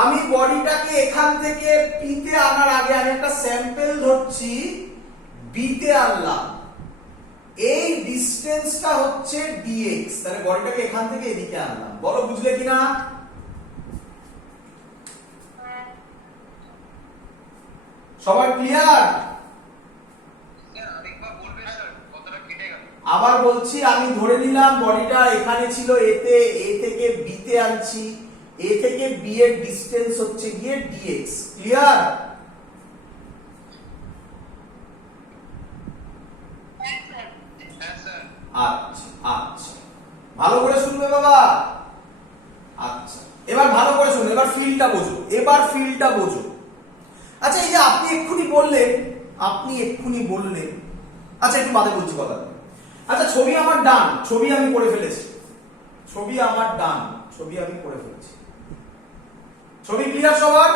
আমি বডিটাকে এখান থেকে পি তে আনার আগে আমি একটা স্যাম্পল ধরছি, বি তে আনলাম, এই ডিসটেন্সটা হচ্ছে dx, তাহলে বডিটাকে এখান থেকে এদিকে আনলাম। বলো বুঝলে কিনা? সবাই ক্লিয়ার? আবার বলছি, আমি ধরে নিলাম বডিটা এখানে ছিল এ তে, এ থেকে বি তে আনছি, এ থেকে বি এর ডিসটেন্স হচ্ছে গিয়ে dx। ক্লিয়ার? আচ্ছা আচ্ছা, ভালো করে শুনবে বাবা। আচ্ছা, এবার ভালো করে শুনো, এবার ফিল্ডটা বোঝো, এবার ফিল্ডটা বোঝো। আচ্ছা, এই যে আপনি এক্ষুনি বললেন, আচ্ছা একটু বাদে বলছি কথা। আচ্ছা, ছবি আমার ডান, ছবি আমি করে ফেলেছি, ছবি আমার ডান, ছবি আমি করে ফেলেছি। ছবি ক্লিয়ার সবার?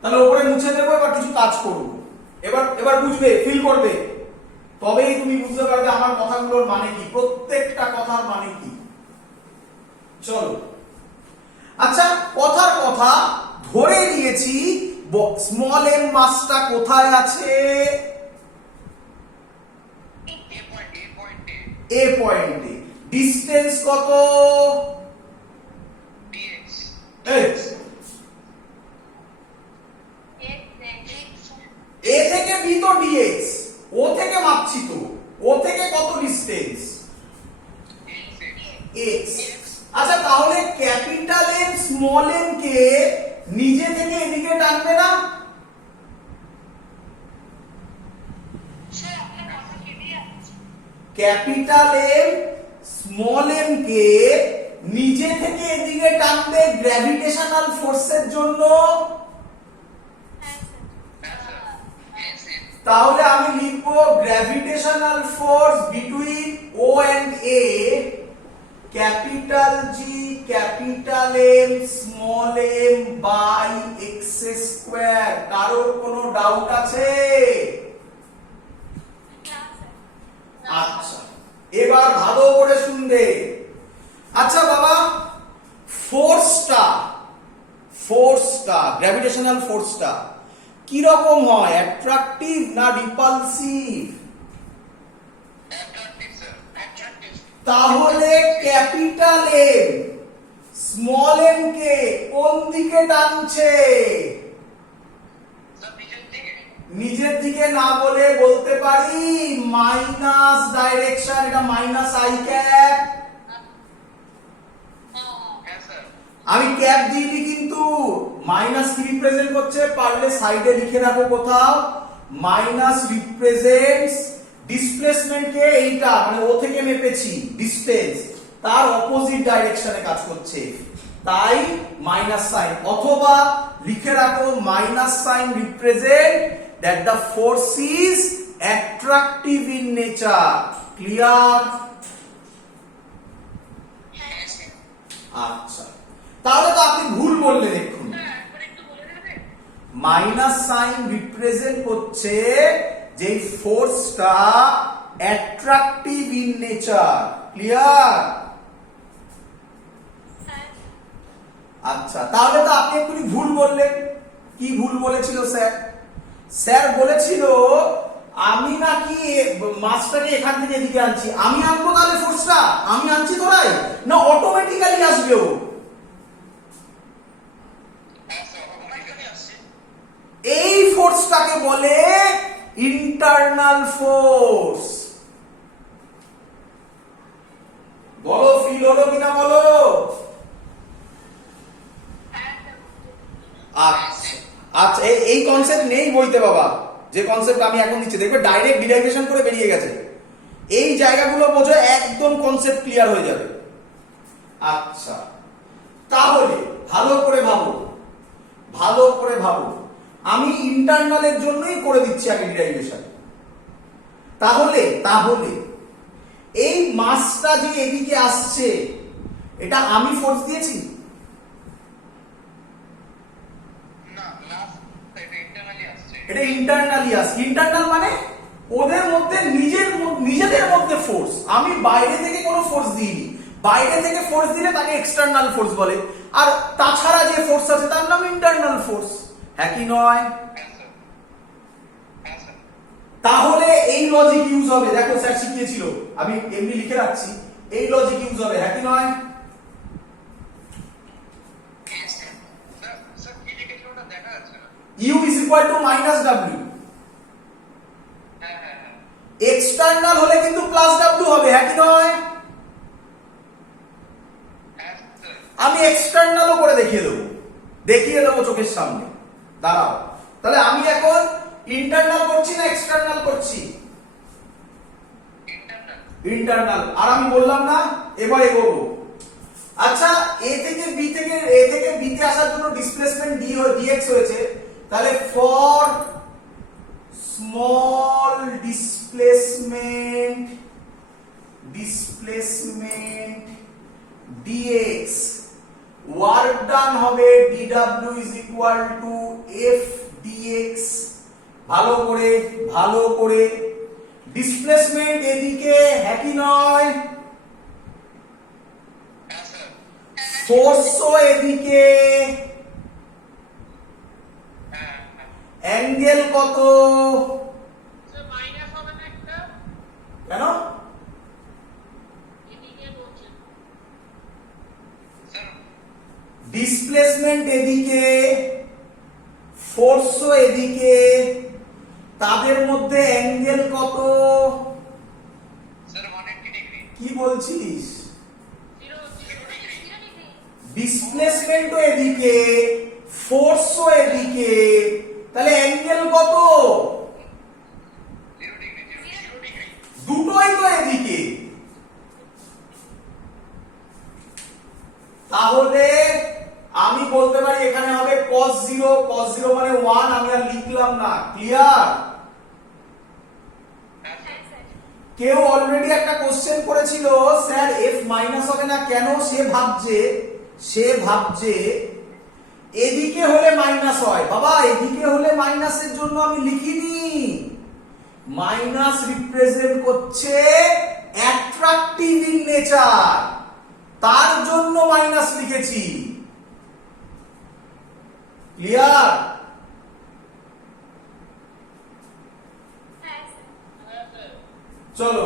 তাহলে উপরে মুছে দেবো, এবার কিছু কাজ করবো। এবার বুঝবে, ফিল করবে, তবেই তুমি বুঝতে পারবে আমার কথাগুলোর মানে কি, প্রত্যেকটা কথার মানে কি। চলো, আচ্ছা কথার কথা ধরে নিয়েছি স্মল এম মাসটা কোথায় আছে? এ পয়েন্টে। ডিসটেন্স কত? এ থেকে বি তো dx, ও থেকে মাপছি তো, ও থেকে কত ডিসটেন্স? x। আচ্ছা, তাহলে ক্যাপিটাল এম স্মল এম কে নিজে থেকে এদিকে টানবে না? ক্যাপিটাল এম স্মল এম কে নিজে থেকে এদিকে টানবে গ্র্যাভিটেশনাল ফোর্সের জন্য। তাহলে আমি লিখবো gravitational force between O and A, capital G capital M small M by X square. কারোর কোনো ডাউট আছে? আচ্ছা, এবার ভালো করে শুনবে। আচ্ছা বাবা, ফোর্সটা গ্র্যাভিটেশনাল ফোর্সটা কি রকম হয়? অ্যাট্রাকটিভ না রিপালসিভ? তাহলে ক্যাপিটাল এম স্মল এম কে কোন দিকে টানছে? নিজের দিকে না বলে বলতে পারি মাইনাস ডাইরেকশন, এটা মাইনাস আই ক্যাপ। আমি ক্যাপ দিইনি, কিন্তু মাইনাস কি রিপ্রেজেন্ট করছে পারলে সাইডে লিখে রাখো কোথাও। মাইনাস রিপ্রেজেন্টস ডিসপ্লেসমেন্ট কে, এইটা মানে ও থেকে মেপেছি ডিসটেন্স, তার অপোজিট ডাইরেকশনে কাজ করছে, তাই মাইনাস সাইন। অথবা লিখে রাখো minus sine represent that the force is attractive in nature. Clear? আচ্ছা, তাহলে তো আপনি ভুল বললেন এক্ষুনি। মাইনাস সাইন রিপ্রেজেন্ট করছে যে ফোর্সটা অ্যাট্রাকটিভ ইন নেচার। ক্লিয়ার? আচ্ছা, তাহলে তো আপনি এক্ষুনি ভুল বললেন। কি ভুল বলেছিল স্যার? স্যার বলেছিল আমি নাকি মাসটাকে এখান থেকে এদিকে আনছি। আমি আনবো তাহলে ফোর্সটা? আমি আনছি তোরাই না অটোমেটিক্যালি আসবে? ও এই ফোর্সটাকে বলে ইন্টারনাল ফোর্স। বলো ফিল হলো কিনা বলো? আচ্ছা, এই কনসেপ্ট নেই বইতে বাবা, যে কনসেপ্ট আমি এখন দিচ্ছি দেখবে ডাইরেক্ট ডিরাইভেশন করে বেরিয়ে গেছে। এই জায়গাগুলো বোঝো, একদম কনসেপ্ট ক্লিয়ার হয়ে যাবে। আচ্ছা, তাহলে ভালো করে ভাবো, আমি ইন্টারনালের জন্যই করে দিচ্ছি আগে ডিরাইভেশন। তাহলে এই মাসটা যে এদিকে আসছে, এটা আমি ফোর্স দিয়েছি? এটা ইন্টারনালি আসছে। ইন্টারনাল মানে ওদের মধ্যে নিজেদের মধ্যে ফোর্স, আমি বাইরে থেকে কোনো ফোর্স দিইনি। বাইরে থেকে ফোর্স দিলে তাকে এক্সটার্নাল ফোর্স বলে, আর তাছাড়া যে ফোর্স আছে তার নাম ইন্টারনাল ফোর্স, হ্যাঁ কি নয়? তাহলে এই লজিক ইউজ হবে, দেখো স্যার শিখিয়েছিল, আমি এমনি লিখে রাখছি, এই লজিক ইউজ হবে, হ্যাঁ কি নয়? U is equal to minus W, external হলে কিন্তু প্লাস W হবে, হ্যাঁ কি নয়? আমি এক্সটার্নালও করে দেখিয়ে দেবো চোখের সামনে, দাঁড়াও। তাহলে আমি এখন ইন্টারনাল করছি না এক্সটার্নাল করছি? ইন্টারনাল। আর আমি বললাম না এবার এগোবো। আচ্ছা, এ থেকে বি তে আসার জন্য ডিসপ্লেসমেন্ট dx হয়েছে, তাহলে for small displacement dx work done হবে dw is equal to f dx। ভালো করে ডিসপ্লেসমেন্ট এদিকে, হ্যাঁ কি নয়? ফোর্সও এদিকে, অ্যাঙ্গেল কত? কেন? ডিসপ্লেসমেন্ট এদিকে, ফোর্সও এদিকে, তাদের মধ্যে অ্যাঙ্গেল কত? কি বলছিস? ডিসপ্লেসমেন্টও এদিকে, ফোর্সও এদিকে, তাহলে অ্যাঙ্গেল কত? দুটোই তো এদিকে। তাহলে আমি বলতে পারি এখানে হবে cos 0 মানে 1, আমি আর লিখলাম না, ক্লিয়ার? কেউ অলরেডি একটা কোশ্চেন করেছিল, স্যার f মাইনাস হবে না কেন? সে ভাবছে এদিকে হলে মাইনাস হয়। বাবা, এদিকে হলে মাইনাসের জন্য আমি লিখিনি, মাইনাস রিপ্রেজেন্ট করছে অ্যাট্রাকটিভ ইন নেচার, তার জন্য মাইনাস লিখেছি, ক্লিয়ার? চলো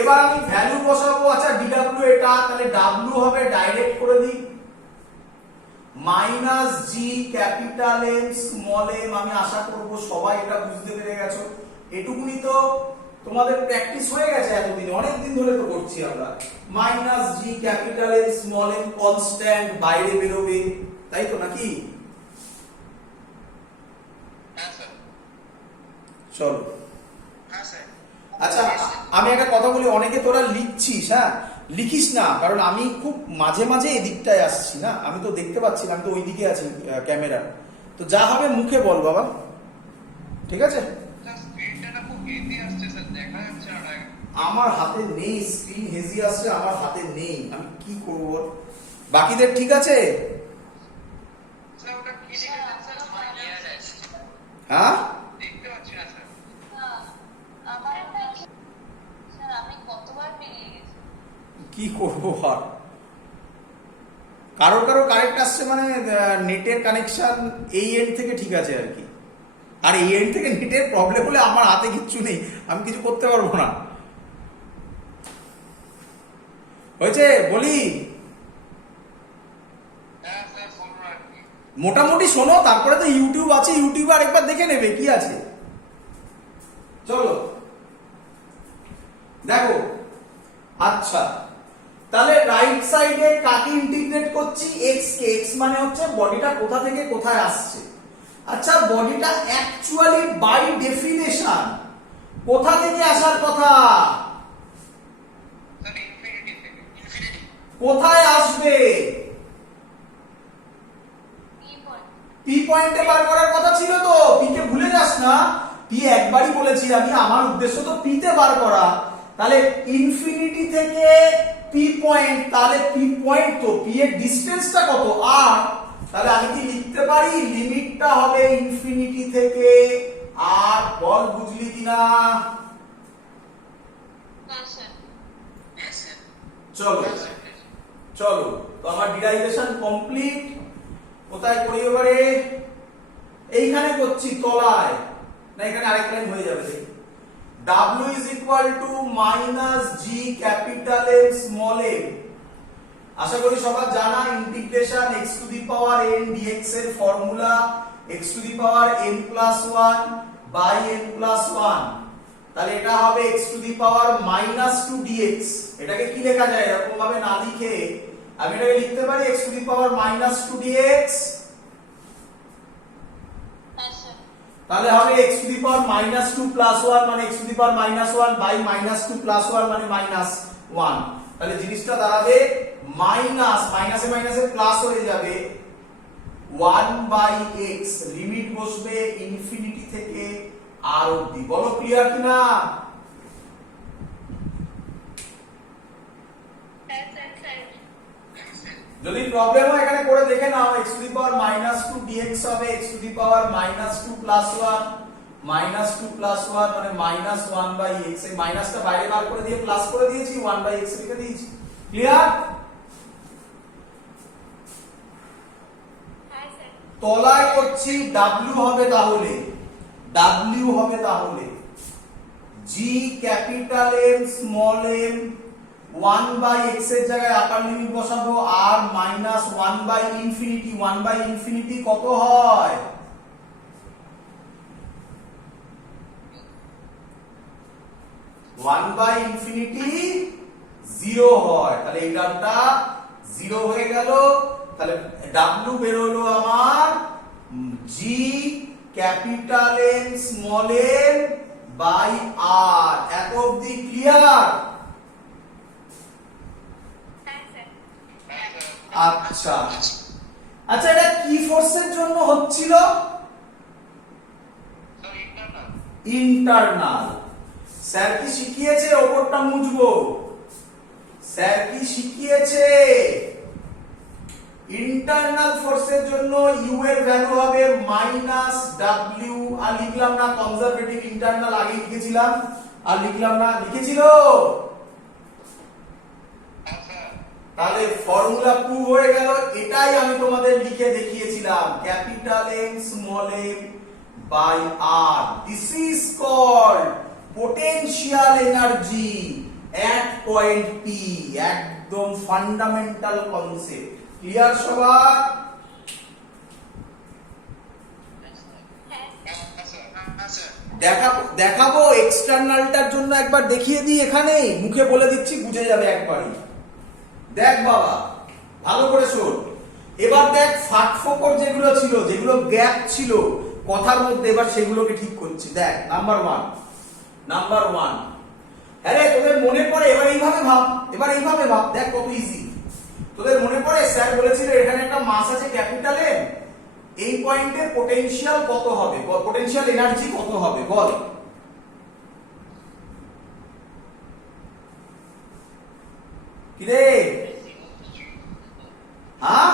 এবার আমি ভ্যালু বসাবো। আচ্ছা dw এটা, তাহলে w হবে, ডাইরেক্ট করে দিই, minus G capital M small M. আমি আশা করব সবাই এটা বুঝতে পেরে গেছো, এটুকুনি তো তোমাদের প্র্যাকটিস হয়ে গেছে এতদিন, অনেক দিন ধরে তো করছি আমরা। Minus G capital M small M constant, বাইরে বেরোবে, তাই তো নাকি? চলো আচ্ছা, আমি একটা কথা বলি, অনেকে তোরা লিখছিস, হ্যাঁ লিখিস না, কারণ আমি খুব মাঝে মাঝে এদিকটায় আসছি না, আমি তো দেখতে পাচ্ছি না, আমি তো ওই দিকে আছি ক্যামেরা, তো যা হবে মুখে বল বাবা, ঠিক আছে? আমার হাতে নেই স্ক্রিন, হেজি আসছে, আমার হাতে নেই, আমি কি করব? বাকিদের ঠিক আছে? হ্যাঁ কি করবো? আর কারো কারেক্ট আসছে, মানে নেটের কানেকশন এই এন্ড থেকে ঠিক আছে আর কি, আর এই এন্ড থেকে নেটের প্রবলেম হলে আমার হাতে কিচ্ছু নেই, আমি কিছু করতে পারবো না। হয়েছে বলি? মোটামুটি শোনো, তারপরে তো ইউটিউব আছে, ইউটিউবে আরেকবার দেখে নেবে কি আছে। চলো দেখো, আচ্ছা তাহলে রাইট সাইডে কাকে ইন্টিগ্রেট করছি? এক্স কে। এক্স মানে হচ্ছে বডিটা কোথা থেকে কোথায় আসছে। আচ্ছা, বডিটা অ্যাকচুয়ালি বাই ডেফিনেশন কোথা থেকে আসার কথা? কোথায় আসবে? পি পয়েন্টে বার করার কথা ছিল তো, পি কে ভুলে যাস না, পি একবারই বলেছি আমি, আমার উদ্দেশ্য তো পি তে বার করা। তাহলে ইনফিনিটি থেকে পি পয়েন্ট, তাহলে পি পয়েন্ট তো পি এর ডিসটেন্সটা কত? আর তাহলে আমি কি লিখতে পারি লিমিটটা হবে ইনফিনিটি থেকে আর? বল বুঝলি কিনা? চলো চলো, তো আমার ডিরাইভেশন কমপ্লিট। কোথায় করি এবারে? এইখানে করছি তলায়, না এখানে আরেক লাইন হয়ে যাবে। দেখি W is equal to minus G capital M small m। আশা করি সবার জানা integration x to the power n dx এর formula x to the power n plus 1 by n plus 1। তাহলে এটা হবে x to the power minus 2 dx। এটাকে কি লেখা যায়? এরকম ভাবে না লিখে আমি এটাকে লিখতে পারি x to the power minus 2 dx। তাহলে হবে x to the power minus 2 plus 1 মানে x to the power minus 1 by minus 2 plus 1 মানে মাইনাস 1। তাহলে জিনিসটা দাঁড়াবে মাইনাস মাইনাসে মাইনাসে প্লাস হয়ে যাবে 1 বাই x, লিমিট বসবে ইনফিনিটি থেকে r অবধি। বলো ক্লিয়ার কিনা? যদি প্রবলেম হয় এখানে করে দেখে নাও। x to the power minus 2 dx হবে x to the power minus 2 plus 1 minus 2 plus 1 মানে মাইনাস 1 বাই x। এই মাইনাসটা বাইরে বার করে দিয়ে প্লাস করে দিয়েছি, 1 বাই x লিখে দিয়েছি। ক্লিয়ার? তলায় করছি w হবে তাহলে g capital M small m 1 by x এর জায়গায় আপার লিমিট বসাবো আর minus 1 by infinity. 1 by infinity কত হয়? ওয়ান বাই ইনফিনিটি 0 হয়। তাহলে এই টার্মটা 0 হয়ে গেল। তাহলে w বেরোলো আমার g capital M small m by r। এত অবধি ক্লিয়ার? আচ্ছা আচ্ছা, এটা কি ফোর্সের জন্য হচ্ছিল? ইন্টারনাল। স্যার কি শিখিয়েছে ওপরটা মুছবো? স্যার কি শিখিয়েছে? ইন্টারনাল ফোর্সের জন্য ইউ এর ভ্যালু হবে মাইনাস ডাব্লিউ। আর লিখলাম না কনজারভেটিভ ইন্টারনাল, আগে লিখেছিলাম আর লিখলাম না, লিখেছিল? তাহলে ফর্মুলা প্রুভ হয়ে গেল। এটাই আমি তোমাদের লিখে দেখিয়েছিলাম, capital M small m by r। This is called potential energy at point P। একদম ফান্ডামেন্টাল কনসেপ্ট। ক্লিয়ার সবার? দেখাবো এক্সটার্নালটার জন্য একবার দেখিয়ে দিই, এখানে মুখে বলে দিচ্ছি, বুঝে যাবে একবারই। দেখ বাবা ভালো করে শোন। এবার দেখ ফাঁক ফোকর যেগুলো ছিল, যেগুলো গ্যাপ ছিল কথার মধ্যে, এবার সেগুলোকে ঠিক করছি। দেখ নাম্বার ওয়ান হ্যাঁ রে, তোদের মনে পড়ে? এবার এইভাবে ভাব, দেখ কত ইজি। তোদের মনে পড়ে স্যার বলেছিল এখানে একটা মাস আছে ক্যাপিটাল M, এই পয়েন্টে পোটেনশিয়াল কত হবে, পোটেনশিয়াল এনার্জি কত হবে বল? কি রে? হ্যাঁ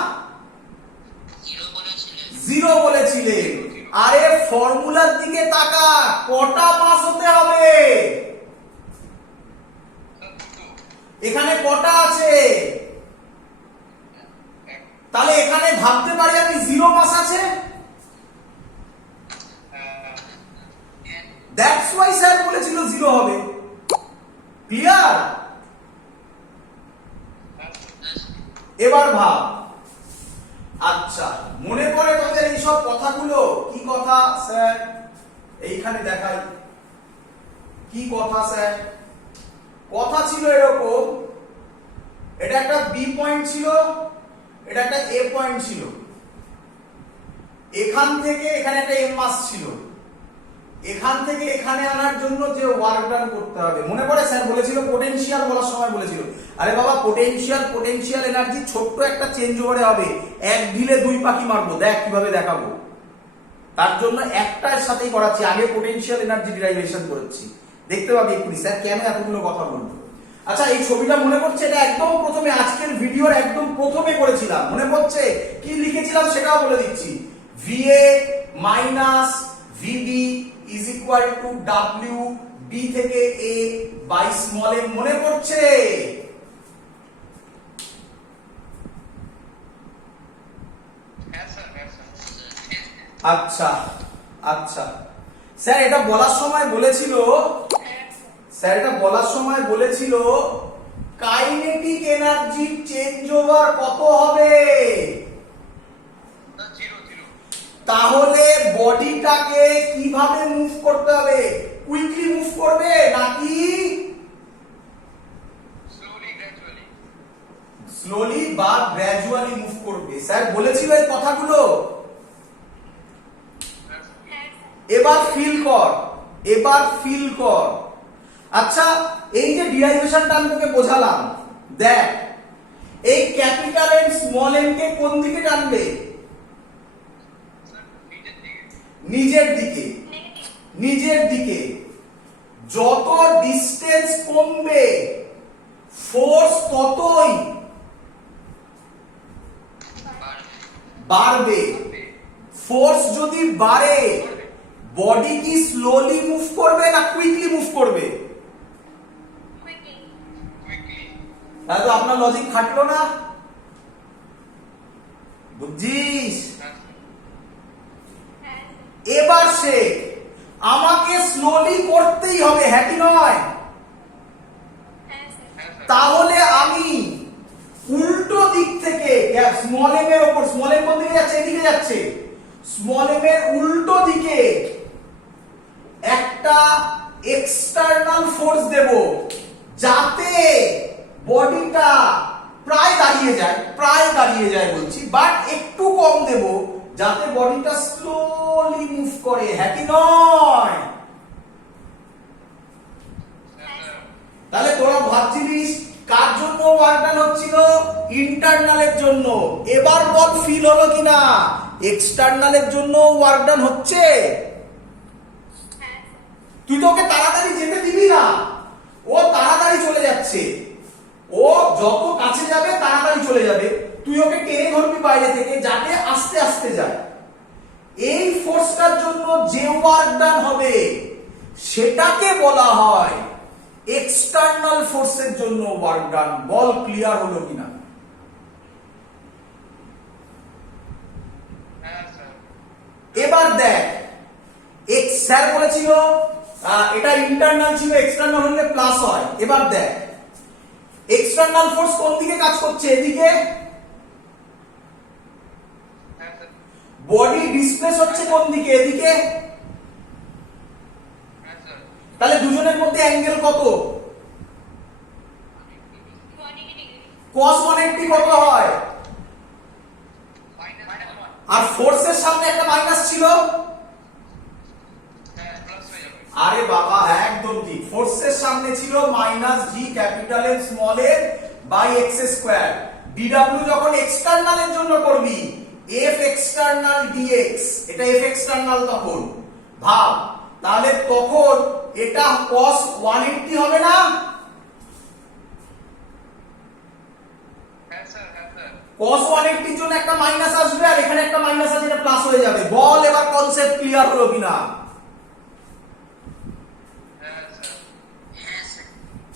0 বলেছিলে। আরে ফর্মুলার দিকে তাকা, কটা মাস হতে হবে? এখানে কটা আছে? তাহলে এখানে ভাবতে পারি আমি 0 মাস আছে। দ্যাটস ওয়াই স্যার বলেছিল 0 হবে। ক্লিয়ার? এবার ভাব। আচ্ছা মনে পড়ে তোদের এই সব কথাগুলো? কি কথা স্যার? এইখানে দেখাই কি কথা স্যার। কথা ছিল এরকম, এটা একটা বি পয়েন্ট ছিল, এটা একটা এ পয়েন্ট ছিল, এখান থেকে এখানে একটা এম মাস ছিল, এখান থেকে এখানে আনার জন্য যে ওয়ার্ক ডান করতে হবে। মনে পড়ে স্যার বলেছিল পোটেনশিয়াল বলার সময় বলেছিল, আরে বাবা পোটেনশিয়াল এনার্জি ছোট্ট একটা চেঞ্জ ওভারে হবে, এক ঢিলে 2 পাখি মারবো। দেখ কিভাবে দেখাবো। তার জন্য একটার সাথেই করাচ্ছি, আগে পোটেনশিয়াল এনার্জি ডিরাইভেশন করেছি, দেখতে পাবি এক্ষুনি স্যার কেন এতগুলো কথা বলবো। আচ্ছা এই ছবিটা মনে পড়ছে? এটা একদম প্রথমে, আজকের ভিডিওর একদম প্রথমে করেছিলাম, মনে পড়ছে? কি লিখেছিলাম সেটাও বলে দিচ্ছি। VA minus VB is equal to W B থেকে A by small m। মনে পড়ছে? আচ্ছা আচ্ছা স্যার এটা বলার সময় বলেছিল, স্যার এটা বলার সময় বলেছিল কাইনেটিক এনার্জি চেঞ্জ ওভার কত হবে? তাহলে বডিটাকে কিভাবে মুভ করতে হবে? কুইকলি মুভ করবে নাকি স্লোলি বা গ্র্যাজুয়ালি মুভ করবে? স্যার বলেছিল এই কথাগুলো। এবার ফিল কর, এবার ফিল কর। আচ্ছা এই যে ডিরাইভেশনটা আমি তোকে বোঝালাম, দেখ এই ক্যাপিটাল এম স্মল এম কে কোন দিকে টানবে? নিজের দিকে, নিজের দিকে। যত ডিসটেন্স কমবে ফোর্স ততই বাড়বে। ফোর্স যদি বাড়ে বডি কি স্লোলি মুভ করবে না কুইকলি মুভ করবে? তাহলে তো আপনার লজিক খাটলো না, বুঝছিস? এবার সে আমাকে স্লোলি করতেই হবে, হ্যাঁ কি নয়? তাহলে আমি উল্টো দিক থেকে স্মল এম এর উপর, স্মল এম কোন দিকে যাচ্ছে? এদিকে যাচ্ছে। স্মল এম এর উল্টো দিকে একটা এক্সটার্নাল ফোর্স দেব যাতে বডিটা প্রায় দাঁড়িয়ে যায়, প্রায় দাঁড়িয়ে যায় বলছি, বাট একটু কম দেব যাতে বডিটা স্লোলি মুভ করে, হ্যাঁ কি নয়? তাহলে তোরা ভাবছিলিস কার জন্য ওয়ার্ক ডান হচ্ছিল? ইন্টারনালের জন্য। এবার বল ফিল হলো কিনা এক্সটার্নালের জন্য ওয়ার্ক ডান হচ্ছে? তুই তো ওকে তাড়াতাড়ি যেতে দিবি না, ও তাড়াতাড়ি চলে যাচ্ছে। ও যত কাছে যাবে তাড়াতাড়ি চলে যাবে, তুই ওকে টেনে ধরবি বাইরে থেকে যাতে আস্তে আস্তে যায়। এই ফোর্সটার জন্য যে ওয়ার্ক ডান হবে সেটাকে বলা হয় এক্সটার্নাল ফোর্সের জন্য ওয়ার্ক ডান। বল ক্লিয়ার হলো কিনা? এবার দেখ এক্স স্যার বলেছিল এটা ইন্টারনাল ছিল, এক্সটার্নাল হলে প্লাস হয়। এবার দেখ এক্সটার্নাল ফোর্স কোন দিকে কাজ করছে? এদিকে। বডি ডিসপ্লেস হচ্ছে কোন দিকে? এদিকে। তাহলে দুজনের মধ্যে অ্যাঙ্গেল কত? cos 180 কত হয়? আর ফোর্সের সামনে একটা মাইনাস ছিল। আরে বাবা একদম ঠিক, ফোর্সের সামনে ছিল minus G capital M small এর বাই এক্স স্কয়ার। ডিডব্লিউ যখন এক্সটার্নালের জন্য করবি এফ এক্সটার্নাল ডিএক্স, এটা এফ এক্সটার্নাল তখন ভাব, তাহলে তখন এটা cos 180 হবে না? cos 180 এর জন্য একটা মাইনাস আসবে আর এখানে একটা মাইনাস আছে, এটা প্লাস হয়ে যাবে। বল এবার কনসেপ্ট ক্লিয়ার হলো কিনা?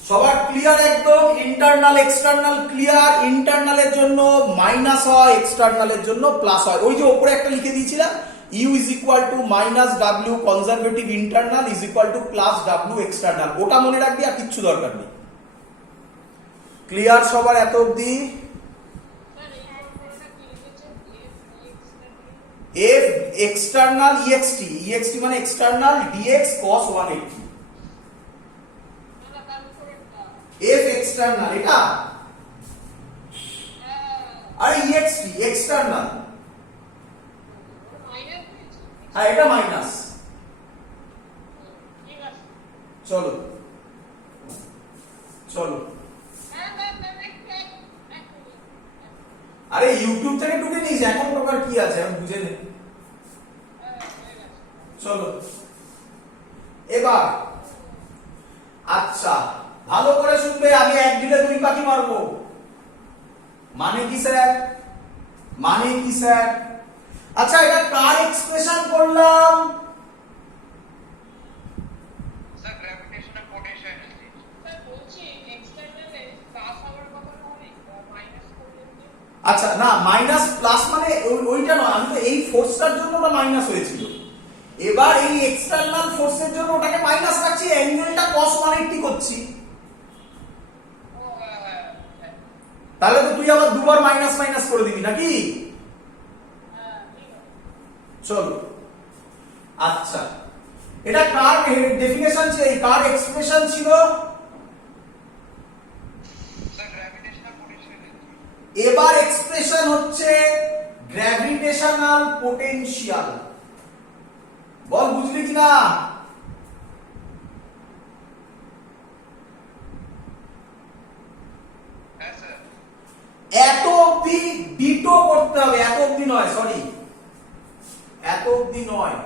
সবার ক্লিয়ার একদম? Internal external clear? ইন্টারনালের জন্য মাইনাস হয়, এক্সটার্নালের জন্য প্লাস হয়। ওই যে উপরে একটা লিখে দিয়েছিলাম U is equal to minus W conservative internal is equal to plus W external, ওটা মনে রাখবি, আর কিচ্ছু দরকার নেই। ক্লিয়ার সবার এত অবধি? এফ এক্সটার্নাল ইএক্সটি, ইএক্সটি মানে external dx cos 180, F external এটা, আর ইএক্সটি এক্সটার্নাল, হ্যাঁ এটা মাইনাস। চলো চলো, আরে ইউটিউব থেকে টুকে নিস, এখন প্রকার কি আছে আমি বুঝে নে। চলো এবার আচ্ছা ভালো করে শুনবে, আমি এক ঢিলে দুই পাখি মারবো। মানে কি স্যার? মানে কি স্যার? আচ্ছা এটা কার এক্সপ্রেশন করলাম? Sir gravitational potential energy. Sir বলছি এক্সটার্নালে প্লাস হওয়ার কথা হবে মাইনাস করলে আচ্ছা না মাইনাস প্লাস মানে ওইটা নয়, আমি তো এই ফোর্সটার জন্য ওটা মাইনাস হয়েছিল, এবার এই এক্সটার্নাল ফোর্সের জন্য ওটাকে মাইনাস রাখছি, অ্যাঙ্গেলটা cos 180 করছি। তাহলে তো তুই আবার দুবার মাইনাস মাইনাস করে দিবি নাকি? চলো আচ্ছা, এটা কার ডেফিনেশন ছিল, এই কার এক্সপ্রেশন ছিল? Sir gravitational potential. এবার এক্সপ্রেশন হচ্ছে গ্র্যাভিটেশনাল পোটেনশিয়াল। বল বুঝলি কিনা? হ্যাঁ স্যার। এত অবধি ডিটো করতে হবে, এত অবধি নয়, সরি এত অবধি নয়,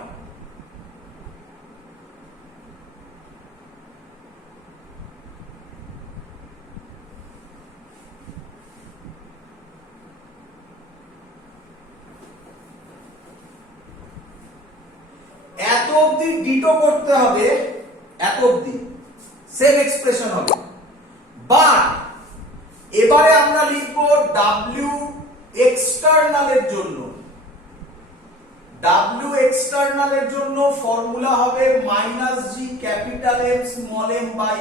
এত অবধি ডিটো করতে হবে, এত অবধি সেম এক্সপ্রেশন হবে। বাট এবারে আমরা লিখব W এক্সটার্নাল এর জন্য, W এক্সটার্নাল এর জন্য ফর্মুলা হবে minus G capital M small M by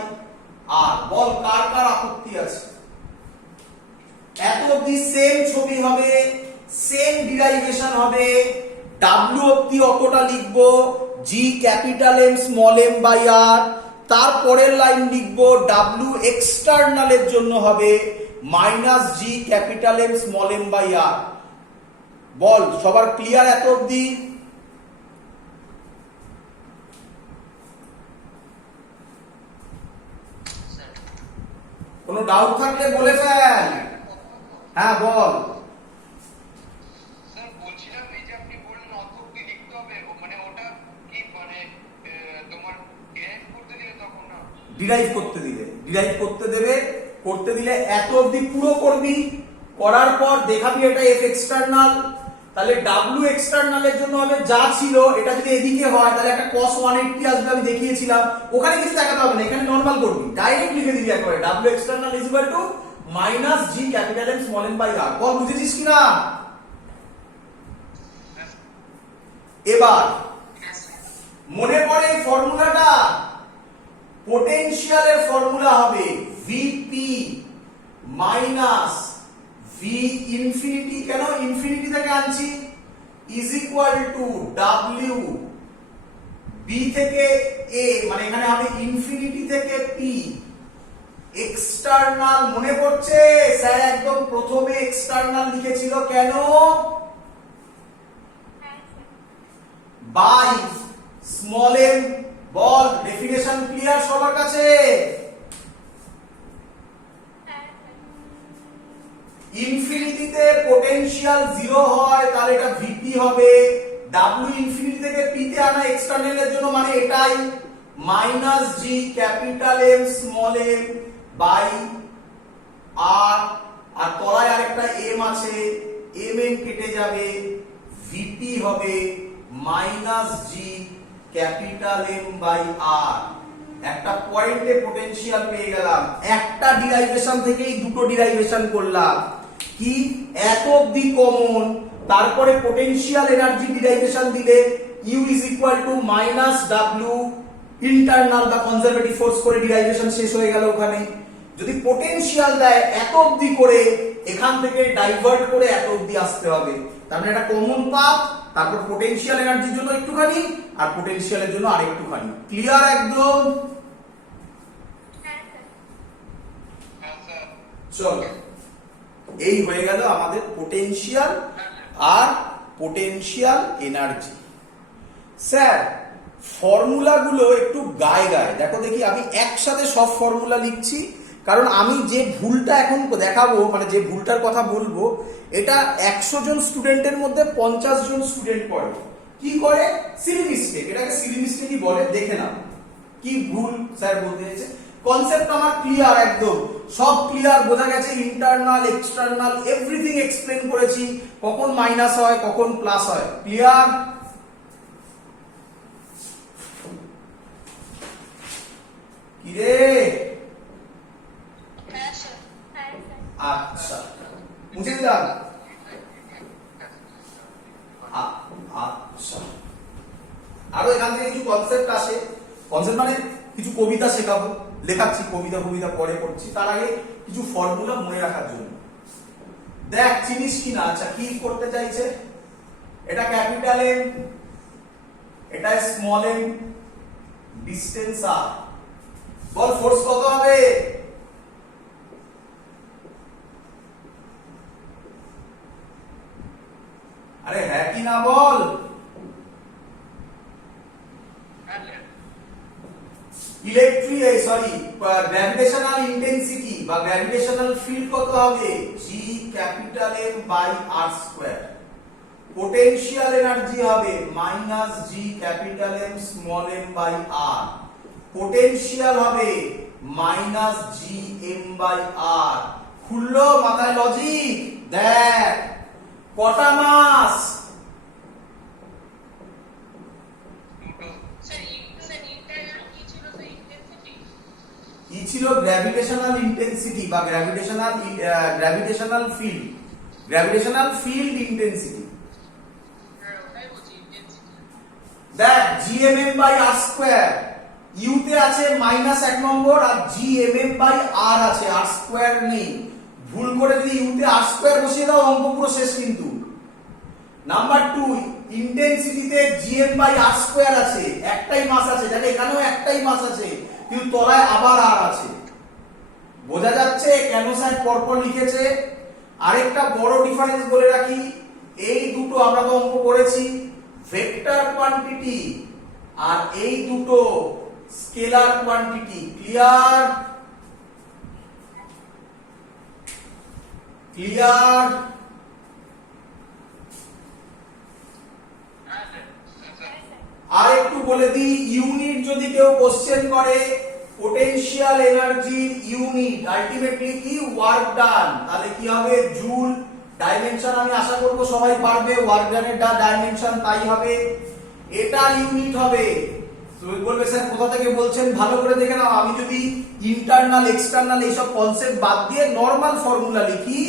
R. বল কার কার আপত্তি আছে? এত অবধি সেম ছবি হবে, সেম ডিরাইভেশন হবে, W অবধি অতটা লিখবো, G capital M small M by R, তারপরের লাইন লিখবো W এক্সটার্নাল এর জন্য হবে minus G capital M small M by R. বল সবার ক্লিয়ার এত অবধি? কোনো ডাউট থাকলে বলে ফেল। হ্যাঁ বল। স্যার বলছিলাম এই যে আপনি বললেন অত অব্দি লিখতে হবে, মানে ওটা কি মানে তোমার ডিরাইভ করতে দিলে তখন না? ডিরাইভ করতে দিলে, ডিরাইভ করতে দেবে, করতে দিলে এত অবধি পুরো করবি, করার পর দেখাবি এটা এফ এক্সটার্নাল, তাহলে W এক্সটার্নাল এর জন্য হবে যা ছিল, এটা যদি এদিকে হয় তাহলে একটা cos 180 আসবে, আমি দেখিয়েছিলাম, ওখানে কিছু দেখাতে হবে না, এখানে নরমাল করবি, ডাইরেক্ট লিখে দিবি একবারে W external is equal to minus G capital M small M by R. বল বুঝেছিস কিনা? এবার মনে পড়ে এই ফর্মুলাটা, পোটেনশিয়ালের ফর্মুলা হবে ভিপি মাইনাস ভি ইনফিনিটি, কেন ইনফিনিটি থেকে আনছি, is equal to W B থেকে এ, মানে এখানে হবে ইনফিনিটি থেকে পি এক্সটার্নাল। মনে পড়ছে স্যার একদম প্রথমে এক্সটার্নাল লিখেছিল কেন? By small M. বল ডেফিনেশন ক্লিয়ার সবার কাছে? ইনফিনিটিতে পোটেনশিয়াল 0 হয় তাহলে এটা ভিপি হবে, W ইনফিনিটি থেকে পি তে আনা এক্সটার্নাল এর জন্য মানে এটাই minus G capital M small M by R, আর তলায় আরেকটা এম আছে, এম এম কেটে যাবে, ভিপি হবে minus G capital M by R. একটা পয়েন্টে পোটেনশিয়াল পেয়ে গেলাম, একটা ডিরাইভেশন থেকেই দুটো ডিরাইভেশন করলাম, কি এত অবধি কমন, তারপরে পোটেনশিয়াল এনার্জি ডিরাইভেশন দিলে U is equal to minus W internal বা কনজারভেটিভ ফোর্স করে ডিরাইভেশন শেষ হয়ে গেল ওখানে। যদি পোটেনশিয়াল দেয় এত অবধি করে, এখান থেকে ডাইভার্ট করে এত অবধি আসতে হবে, তার মানে এটা কমন পাথ, তারপর পোটেনশিয়াল এনার্জির জন্য একটুখানি আর পোটেনশিয়ালের জন্য আরেকটুখানি। ক্লিয়ার একদম? হ্যাঁ স্যার। চলো এই হয়ে গেল আমাদের পোটেনশিয়াল আর পোটেনশিয়াল এনার্জি। স্যার ফর্মুলাগুলো একটু গায়ে গায়ে দেখো দেখি, আমি একসাথে সব ফর্মুলা লিখছি, কারণ আমি যে ভুলটা এখন দেখাবো, মানে যে ভুলটার কথা বলবো, এটা 100 জন স্টুডেন্টের মধ্যে 50 জন স্টুডেন্ট করে। কি করে? সিলি মিস্টেক, এটাকে সিলি মিস্টেকই বলে। দেখে নাও কি ভুল স্যার বলতে চাইছে। কনসেপ্ট আমার ক্লিয়ার, একদম সব ক্লিয়ার, বোঝা গেছে, ইন্টারনাল এক্সটার্নাল এভরিথিং এক্সপ্লেন করেছি, কখন মাইনাস হয় কখন প্লাস হয়, ক্লিয়ার? কি রে? আচ্ছা মুছে দিলাম। আচ্ছা, আরো এখান থেকে কিছু কনসেপ্ট আসে। কনসেপ্ট মানে কিছু কবিতা শেখাবো, লেখাচ্ছি কবিতা পরে পড়ছি, তার আগে কিছু ফর্মুলা মনে রাখার জন্য। দেখ চিনিস কিনা, আচ্ছা কি করতে চাইছে, এটা ক্যাপিটাল এম, এটা স্মল এম, ডিসটেন্স আর। বল ফোর্স কত হবে? আরে হ্যাঁ কি না বল। গ্র্যাভিটেশনাল ইন্টেন্সিটি বা গ্র্যাভিটেশনাল ফিল্ড কত হবে? G capital M by R square. Potential energy হবে minus G capital M small m by R। Potential হবে minus G M by R। খুললো মাথায় লজিক? দেখ কটা মাস? কি ছিল? গ্র্যাভিটেশনাল ইন্টেন্সিটি বা gravitational field, gravitational field intensity. দেখ GMM by R square, U তে আছে মাইনাস 1 নম্বর আর জিএমএম বাই আর আছে, আর স্কয়ার নেই। ভুল করে যদি ইউ তে আর স্কয়ার বসিয়ে দাও অঙ্ক পুরো শেষ কিন্তু। নাম্বার 2, ইন্টেন্সিটিতে জিএম বাই আর স্কয়ার আছে, একটাই মাস আছে, দেখো এখানেও একটাই মাস আছে কিন্তু তলায় আবার আর আছে। বোঝা যাচ্ছে কেন স্যার পরপর লিখেছে? আরেকটা বড় ডিফারেন্স বলে রাখি, এই দুটো আমরা তো অঙ্ক করেছি, ভেক্টর কোয়ান্টিটি আর এই দুটো স্কেলার কোয়ান্টিটি। ক্লিয়ার? ক্লিয়ার? আর একটু বলে দিই, ইউনিট যদি কেউ কোশ্চেন করে, পোটেনশিয়াল এনার্জির ইউনিট আলটিমেটলি কি? Work done. তাহলে কি হবে? জুল। ডাইমেনশন আমি আশা করব সবাই পারবে, ওয়ার্ক ডানের ডাইমেনশন তাই হবে। এটার ইউনিট হবে, তুমি বলবে স্যার কোথা থেকে বলছেন, ভালো করে দেখে নাও। আমি যদি ইন্টারনাল এক্সটার্নাল এইসব কনসেপ্ট বাদ দিয়ে নরমাল ফর্মুলা লিখি,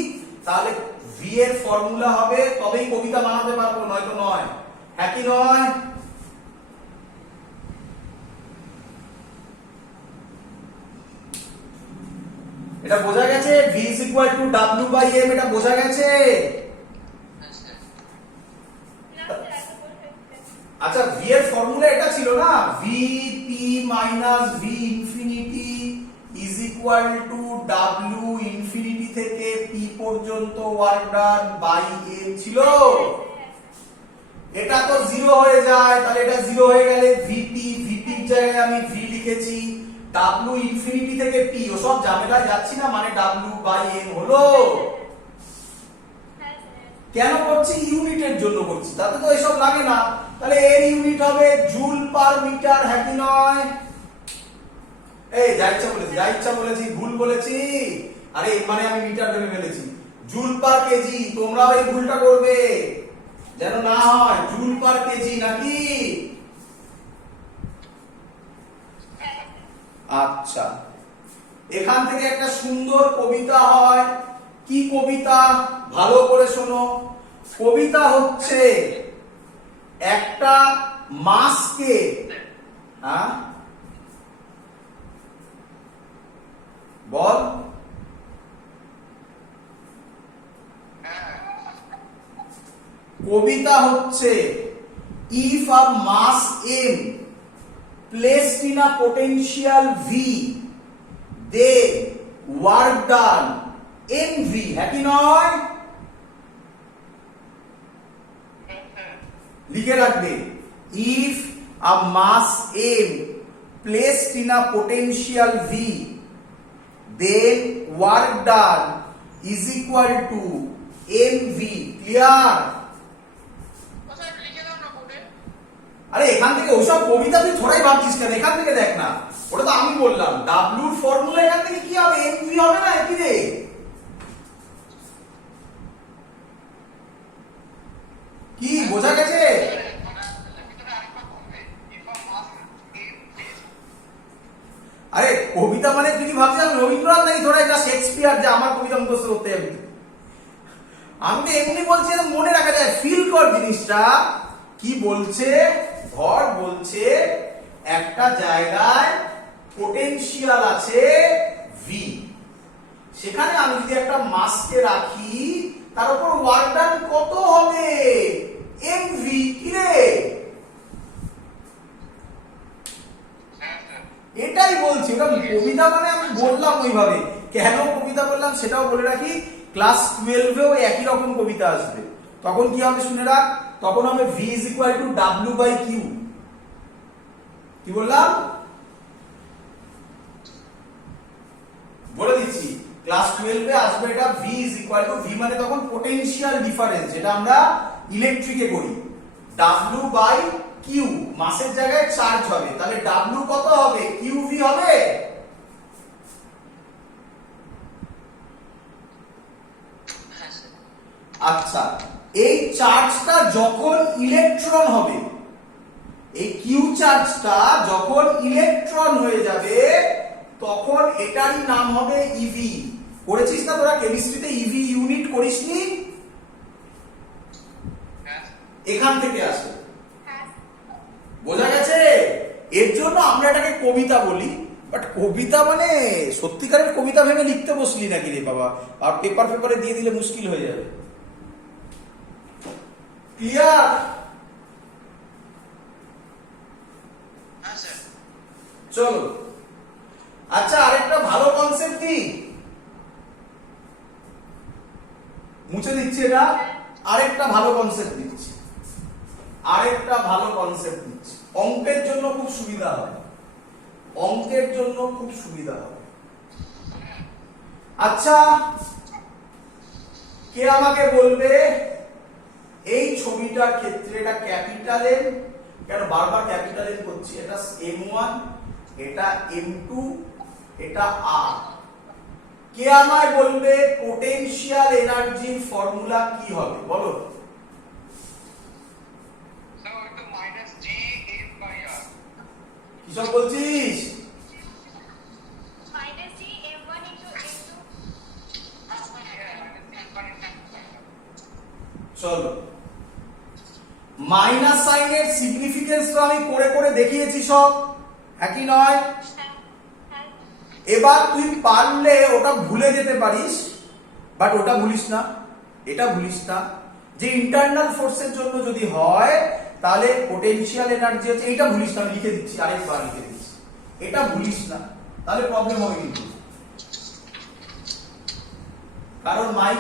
তাহলে ভি এর ফর্মুলা হবে, তবেই কবিতা বানাতে পারবো, নয়তো নয়। হ্যাঁ কি নয়? এটা বোঝা গেছে? v is equal to w by m, এটা বোঝা গেছে? আচ্ছা v এর ফর্মুলা এটা ছিল না, vp minus v infinity is equal to w infinity থেকে p পর্যন্ত ওয়ার্ক ডান বাই m ছিল। এটা তো 0 হয়ে যায়, তাহলে এটা 0 হয়ে গেলে vp, vp এর জায়গায় আমি v লিখেছি। w ইনফিনিটি থেকে p, ওসব ঝামেলায় যাচ্ছি না, মানে w বাই m হলো। কেন করছি? ইউনিটের জন্য করছি, তাতে তো এসব লাগে না। তাহলে এর ইউনিট হবে জুল পার মিটার। হ্যাঁ কি নয়? এই যা ইচ্ছা বলেছি, ভুল বলেছি। আরে মানে আমি মিটার ভেবে ফেলেছি। জুল পার কেজি, তোমরাও এই ভুলটা করবে যেন না হয়। জুল পার কেজি নাকি? আচ্ছা, এখান থেকে একটা সুন্দর কবিতা হয়। কি কবিতা? ভালো করে শোনো। কবিতা হচ্ছে একটা মাসকে, হ্যাঁ বল, কবিতা হচ্ছে if a mass m placed in a potential v, then work done mv। হ্যাঁ কি নয়? লিখে রাখবে, if a mass m placed in a potential v, then work done is equal to mv। Clear? আরে এখান থেকে ওসব কবিতা তুই থোড়াই ভাবছিস কেন? এখান থেকে দেখ না, ওটা তো আমি বললাম। w এর ফর্মুলা এখান থেকে কি হবে? mv হবে না? কি রে, কি বোঝা গেছে? আরে কবিতা মানে তুই কি ভাবছিস আমি রবীন্দ্রনাথ নাকি ধরে একটা শেক্সপিয়ার যে আমার কবিতা মুখস্থ করতে যাবি? আমি তো এমনি বলছি, মনে রাখা যায়, ফিল কর জিনিসটা। কি বলছে, ধর বলছে একটা জায়গায় পোটেনশিয়াল আছে ভি, সেখানে আমি যদি একটা মাসকে রাখি তার উপর ওয়ার্ক ডান কত হবে, এমভি। কি রে, এটাই বলছি। ওটা কবিতা মানে আমি বললাম ওইভাবে, কেন কবিতা বললাম সেটাও বলে রাখি। ক্লাস 12এও একই রকম কবিতা আসবে, তখন কি হবে শুনে রাখ, তখন হবে v is equal to w by q। কি বললাম বলে দিচ্ছি, ক্লাস 12 এ আসবে এটা v is equal to, v মানে তখন পোটেনশিয়াল ডিফারেন্স, যেটা আমরা ইলেকট্রিকে করি, w by q, মাসের জায়গায় চার্জ হবে, তাহলে w কত হবে, qv হবে। আচ্ছা, এই চার্জটা যখন ইলেকট্রন হবে, এই কিউ চার্জটা যখন ইলেকট্রন হয়ে যাবে তখন এটারই নাম হবে ইভি। করেছিস না তোরা কেমিস্ট্রিতে, ইভি ইউনিট করিসনি? এখান থেকে আসে, বোঝা গেছে? এর জন্য আমরা এটাকে কবিতা বলি, বাট কবিতা মানে সত্যিকারের কবিতা ভেবে লিখতে বসলি নাকি রে বাবা, আর পেপারে দিয়ে দিলে মুশকিল হয়ে যাবে। ক্লিয়ার? চলো, আচ্ছা আরেকটা ভালো কনসেপ্ট দিই, মুছে দিচ্ছি এটা, আরেকটা ভালো কনসেপ্ট দিচ্ছি, আরেকটা ভালো কনসেপ্ট দিচ্ছি, অঙ্কের জন্য খুব সুবিধা হবে, অঙ্কের জন্য খুব সুবিধা হবে। আচ্ছা, কে আমাকে বলবে এই ছবিটার ক্ষেত্রে এটা ক্যাপিটাল এম, কেন বারবার ক্যাপিটাল এম করছি, এটা M1, এটা M2, এটা R। কে আমায় বলবে পোটেনশিয়াল এনার্জির ফর্মুলা কি হবে, বলো? কি সব বলছিস? চলো, মাইনাস সাইনের সিগনিফিকেন্স তো আমি করে করে দেখিয়েছি, সব একই নয়। এবার তুই পারলে ওটা ভুলে যেতে পারিস, বাট ওটা ভুলিস না, এটা ভুলিস না যে ইন্টারনাল ফোর্সের জন্য যদি হয় তাহলে পোটেনশিয়াল এনার্জি হচ্ছে, এটা ভুলিস না, আমি লিখে দিচ্ছি, আরেকবার লিখে দিচ্ছি, এটা ভুলিস না, তাহলে প্রবলেম হবে কিন্তু, কারণ